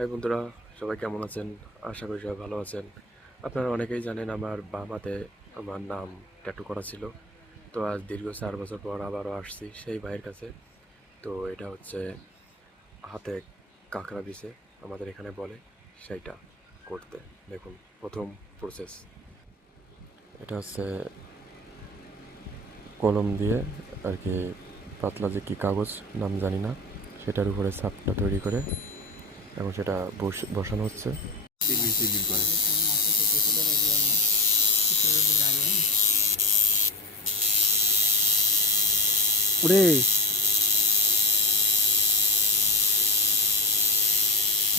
High বন্ধুরা, সবাই কেমন আছেন? আশা করি সবাই ভালো আছেন। আপনারা অনেকেই জানেন আমার বামাতে আমার নাম ট্যাটু করা ছিল। তো আজ দীর্ঘ চার বছর পর আবারও আসছি সেই ভাইয়ের কাছে। তো এটা হচ্ছে হাতে কাঁকড়া দিছে, আমাদের এখানে বলে সেইটা করতে। দেখুন, প্রথম প্রসেস এটা হচ্ছে কলম দিয়ে আর কি পাতলা যে কী কাগজ, নাম জানি না। সেটার উপরে ছাপটা তৈরি করে এবং সেটা বস- বসানো হচ্ছে। চিবির চিবির করে ওরে।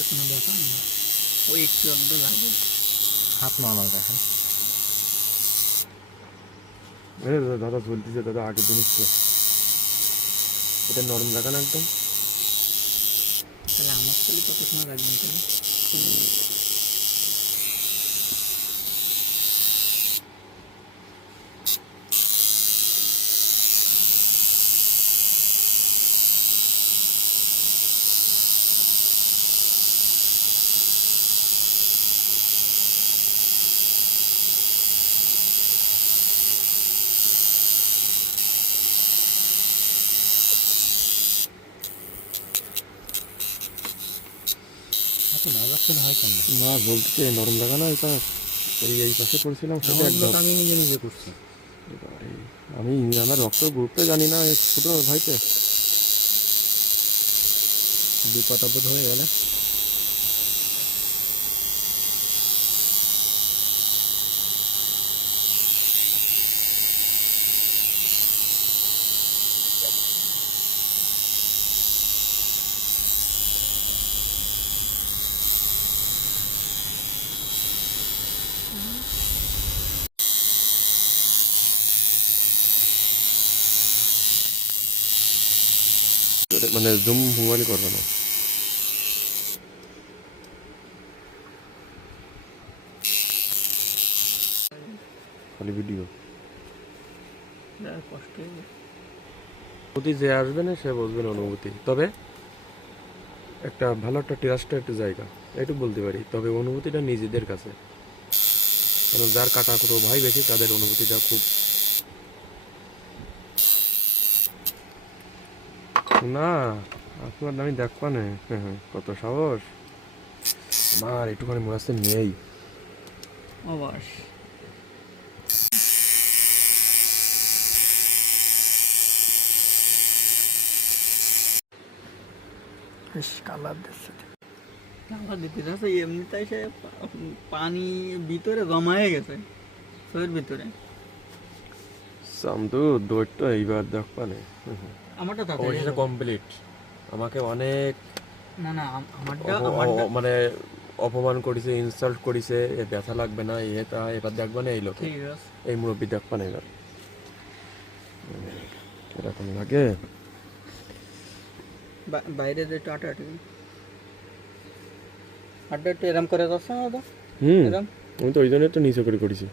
কোনো ব্যাপার না ওই একটু একটু লাগে হাত নর্মাল দেখেন আরে দাদা দাদা ঝুলতেছে দাদা আগে জিনিস তো। এটা নরম জায়গা না একদম? তাহলে আমার তাহলে কত সময় এত হয় কেন না বলতে নরম জায়গা না এটা এই এই পাশে পড়ছিলাম সেটা একদম। আমি নিজে নিজে করছি। আমি আমার রক্ত গ্রুপটা জানি না ছোট ভাইতে দু পাতা বোধ হয়ে গেলে। মানে জুম মোবাইল করবে না। খালি ভিডিও যা আসবে না, সে বুঝবে অনুভূতি। তবে একটা ভালো একটা ট্রাস্টের একটা জায়গা এইটুকু বলতে পারি। তবে অনুভূতিটা নিজেদের কাছে। কারণ যার কাটা কুটো ভাই বেশি, তাদের অনুভূতিটা খুব না আপনার আমি দেখবা না কত সাহস। আমার একটুখানি মনে হচ্ছে নেই অবাস। কালার দিচ্ছে। কালার দিতে যাচ্ছে এমনিতে সে পানি ভিতরে জমা হয়ে গেছে শরীর ভিতরে। সামদু দৌড়টা এইবার দেখবা না আমারটা অবশেষে কমপ্লিট আমাকে অনেক না না আমারটা মানে অপমান করেছে ইনসাল্ট করেছে এ ব্যথা লাগবে না এ তা এবার দেখবা না এই লোক। এই মুরব্বী দেখবা না এবার। এরকম লাগে। বাইরে যে টাটা হাটটা একটু এরম করে যাচ্ছে না দাদা হুম। এরম। আমি তো ওই জন্য একটু নিচে করে করেছি।